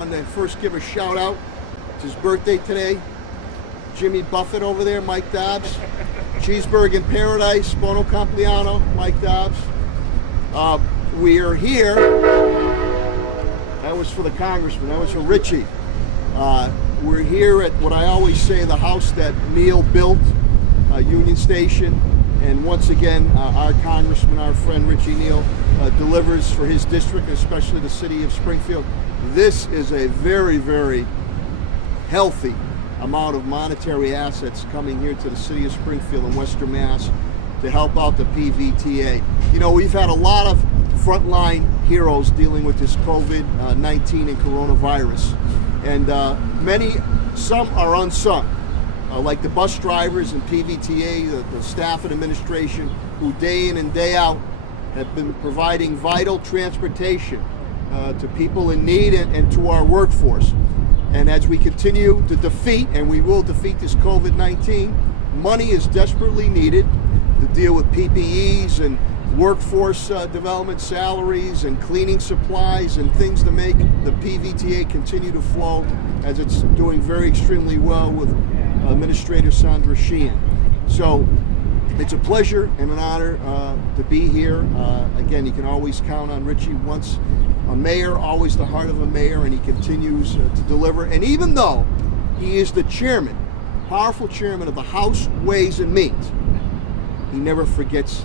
And then first give a shout out. It's his birthday today. Jimmy Buffett over there, Mike Dobbs. Cheeseburger in Paradise, Bono Compliano, Mike Dobbs. We are here. That was for the Congressman. That was for Richie. We're here at what I always say, the house that Neil built, Union Station. And once again, our Congressman, our friend Richie Nea, delivers for his district, especially the city of Springfield. This is a very, very healthy amount of monetary assets coming here to the city of Springfield and Western Mass to help out the PVTA. You know, we've had a lot of frontline heroes dealing with this COVID-19 and coronavirus. And some are unsung, like the bus drivers and PVTA, the staff and administration, who day in and day out have been providing vital transportation to people in need and to our workforce. And as we continue to defeat, and we will defeat this COVID-19, money is desperately needed to deal with PPEs and workforce development salaries and cleaning supplies and things to make the PVTA continue to flow, as it's doing very extremely well with Administrator Sandra Sheehan. So it's a pleasure and an honor to be here. Again, you can always count on Richie. Once a mayor, always the heart of a mayor, and he continues to deliver. And even though he is the chairman, powerful chairman of the House Ways and Means, he never forgets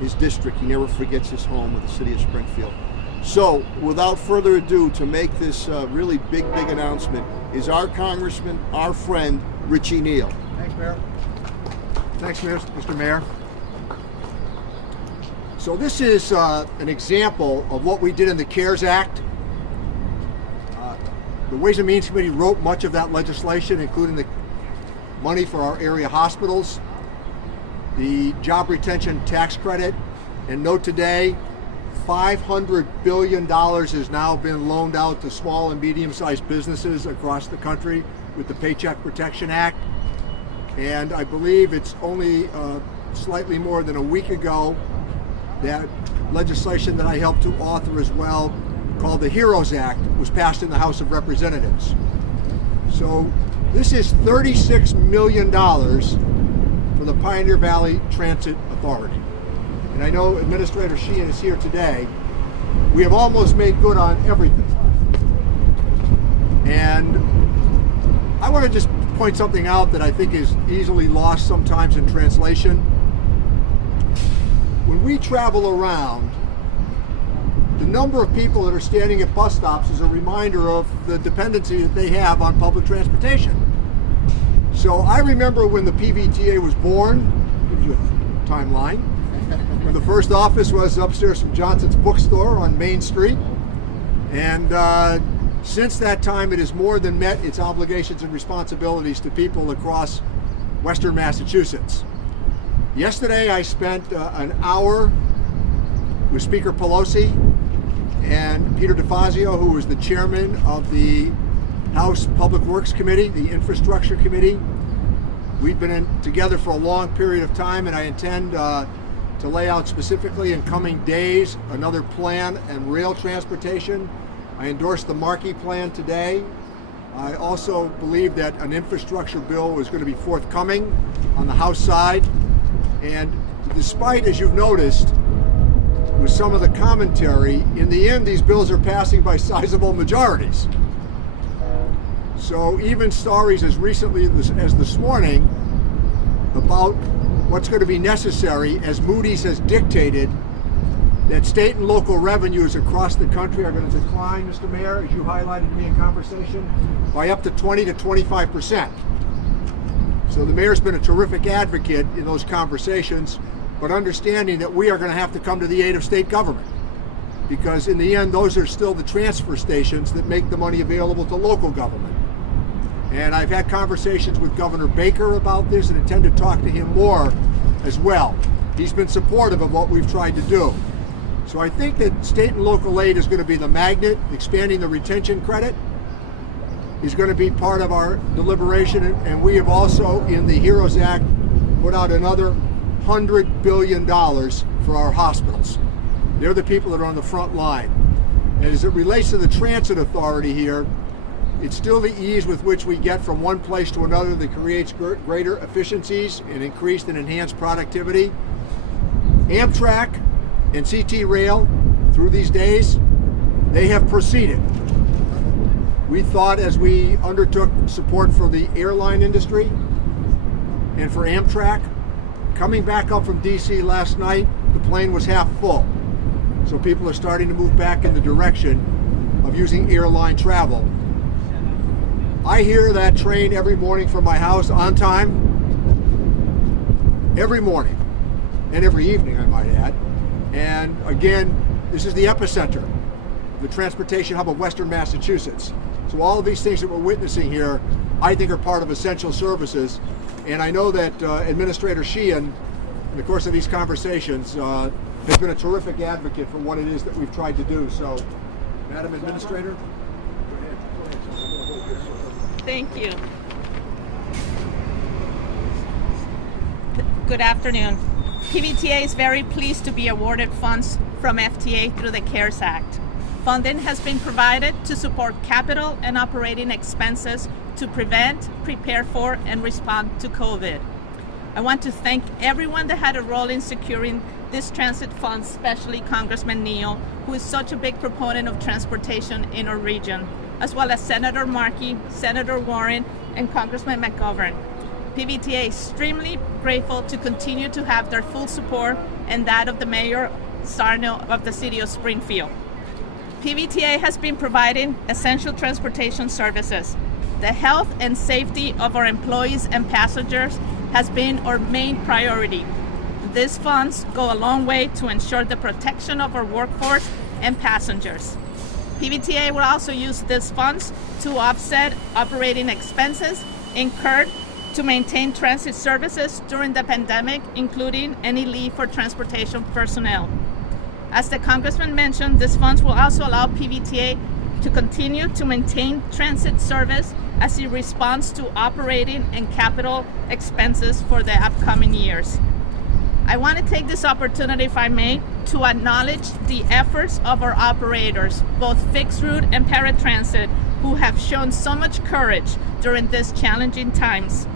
his district. He never forgets his home with the city of Springfield. So without further ado, to make this really big announcement is our Congressman, our friend, Richie Nea. Thanks, Mayor. Thanks, Mr. Mayor. So this is an example of what we did in the CARES Act. The Ways and Means Committee wrote much of that legislation, including the money for our area hospitals, the job retention tax credit, and note today, $500 billion has now been loaned out to small and medium-sized businesses across the country with the Paycheck Protection Act. And I believe it's only slightly more than a week ago that legislation that I helped to author as well, called the HEROES Act, was passed in the House of Representatives. So this is $36 million for the Pioneer Valley Transit Authority. And I know Administrator Sheehan is here today. We have almost made good on everything. And I want to just point something out that I think is easily lost sometimes in translation. When we travel around, the number of people that are standing at bus stops is a reminder of the dependency that they have on public transportation. So I remember when the PVTA was born, gives you a timeline, when the first office was upstairs from Johnson's bookstore on Main Street. And since that time, it has more than met its obligations and responsibilities to people across Western Massachusetts. Yesterday, I spent an hour with Speaker Pelosi and Peter DeFazio, who was the chairman of the House Public Works Committee, the Infrastructure Committee. We've been together for a long period of time, and I intend to lay out specifically in coming days another plan and rail transportation. I endorsed the Markey plan today. I also believe that an infrastructure bill is going to be forthcoming on the House side. And despite, as you've noticed, with some of the commentary, in the end, these bills are passing by sizable majorities. So even stories as recently as this morning about what's going to be necessary, as Moody's has dictated, that state and local revenues across the country are going to decline, Mr. Mayor, as you highlighted to me in conversation, by up to 20 to 25%. So the mayor's been a terrific advocate in those conversations, but understanding that we are going to have to come to the aid of state government, because in the end, those are still the transfer stations that make the money available to local government. And I've had conversations with Governor Baker about this and intend to talk to him more as well. He's been supportive of what we've tried to do. So I think that state and local aid is going to be the magnet. Expanding the retention credit is going to be part of our deliberation, and we have also, in the HEROES Act, put out another $100 billion for our hospitals. They're the people that are on the front line. And as it relates to the transit authority here, It's still the ease with which we get from one place to another that creates greater efficiencies and increased and enhanced productivity. Amtrak and CT Rail, through these days, they have proceeded. We thought, as we undertook support for the airline industry and for Amtrak, coming back up from DC last night, the plane was half full. So people are starting to move back in the direction of using airline travel. I hear that train every morning from my house on time, every morning, and every evening, I might add. And again, this is the epicenter, the transportation hub of Western Massachusetts. So all of these things that we're witnessing here, I think, are part of essential services. And I know that Administrator Sheehan, in the course of these conversations, has been a terrific advocate for what it is that we've tried to do. So, Madam Administrator, go ahead. Thank you. Good afternoon. PVTA is very pleased to be awarded funds from FTA through the CARES Act. Funding has been provided to support capital and operating expenses to prevent, prepare for, and respond to COVID. I want to thank everyone that had a role in securing this transit fund, especially Congressman Nea, who is such a big proponent of transportation in our region, as well as Senator Markey, Senator Warren, and Congressman McGovern. PVTA is extremely grateful to continue to have their full support and that of the Mayor Sarno of the City of Springfield. PVTA has been providing essential transportation services. The health and safety of our employees and passengers has been our main priority. These funds go a long way to ensure the protection of our workforce and passengers. PVTA will also use these funds to offset operating expenses incurred to maintain transit services during the pandemic, including any leave for transportation personnel. As the Congressman mentioned, these funds will also allow PVTA to continue to maintain transit service as it responds to operating and capital expenses for the upcoming years. I want to take this opportunity, if I may, to acknowledge the efforts of our operators, both fixed route and paratransit, who have shown so much courage during these challenging times.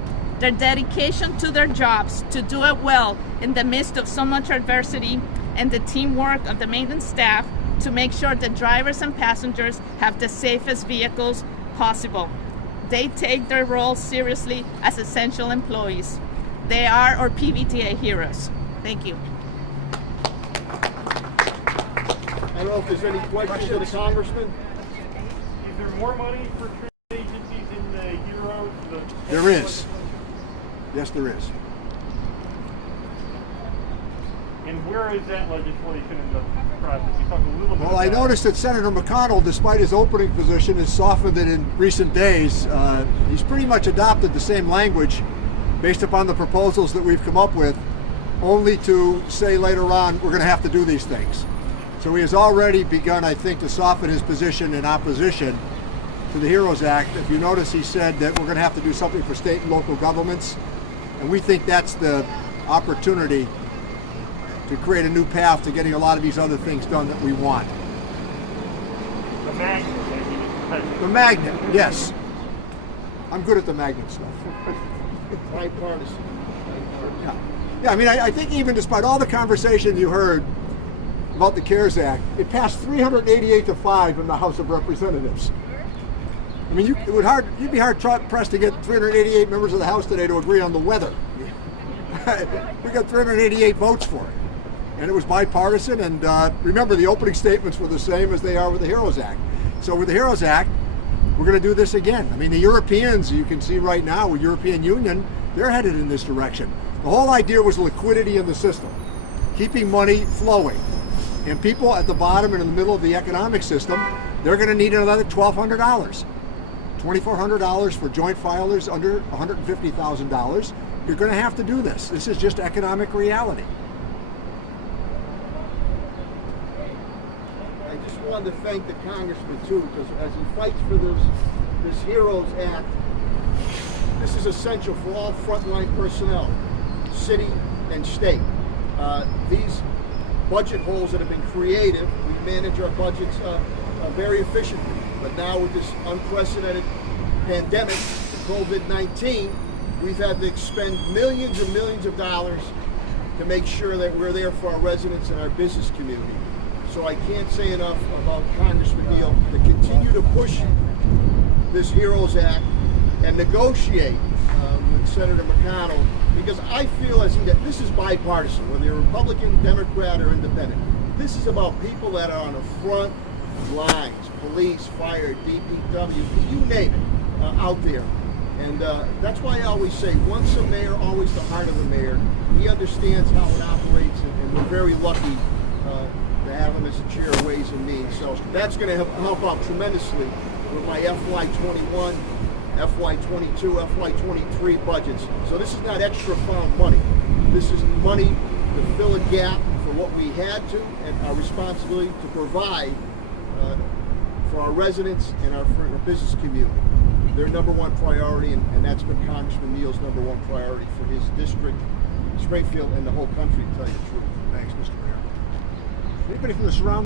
Their dedication to their jobs, to do it well in the midst of so much adversity, and the teamwork of the maintenance staff to make sure the drivers and passengers have the safest vehicles possible. They take their role seriously as essential employees. They are our PVTA heroes. Thank you. I don't know if there's any questions of the Congressman. Is there more money for transit agencies in the heroes? There is. Yes, there is. And where is that legislation in the process? You talked a little bit Well, I noticed that Senator McConnell, despite his opening position, has softened it in recent days. He's pretty much adopted the same language based upon the proposals that we've come up with, only to say later on, we're going to have to do these things. So he has already begun, I think, to soften his position in opposition to the HEROES Act. If you notice, he said that we're going to have to do something for state and local governments, and we think that's the opportunity to create a new path to getting a lot of these other things done that we want. The magnet. The magnet, yes. I'm good at the magnet stuff. Bipartisan. Yeah, I mean, I think even despite all the conversation you heard about the CARES Act, it passed 388-5 in the House of Representatives. I mean, you'd be hard pressed to get 388 members of the House today to agree on the weather. We got 388 votes for it. And it was bipartisan, and remember, the opening statements were the same as they are with the HEROES Act. So with the HEROES Act, we're going to do this again. I mean, the Europeans, you can see right now with European Union, they're headed in this direction. The whole idea was liquidity in the system, keeping money flowing. And people at the bottom and in the middle of the economic system, they're going to need another $1,200. $2,400 for joint filers under $150,000. You're going to have to do this. This is just economic reality. I just wanted to thank the Congressman too, because as he fights for this HEROES Act, this is essential for all frontline personnel, city and state. These budget holes that have been created, we manage our budgets very efficiently. But now with this unprecedented pandemic, COVID-19, we've had to expend millions and millions of dollars to make sure that we're there for our residents and our business community. So I can't say enough about Congressman Nea to continue to push this HEROES Act and negotiate with Senator McConnell, because I feel as that this is bipartisan, whether you're Republican, Democrat, or Independent. This is about people that are on the front lines, police, fire, DPW, you name it, out there. And that's why I always say, once a mayor, always the heart of the mayor. He understands how it operates, and we're very lucky to have him as the chair of Ways and Means. So that's going to help out tremendously with my FY21, FY22, FY23 budgets. So this is not extra found money. This is money to fill a gap for what we had to, and our responsibility to provide for our residents and for our business community. Their number one priority, and that's been Congressman Nea's number one priority for his district, Springfield, and the whole country, to tell you the truth. Thanks, Mr. Mayor. Anybody from the surrounding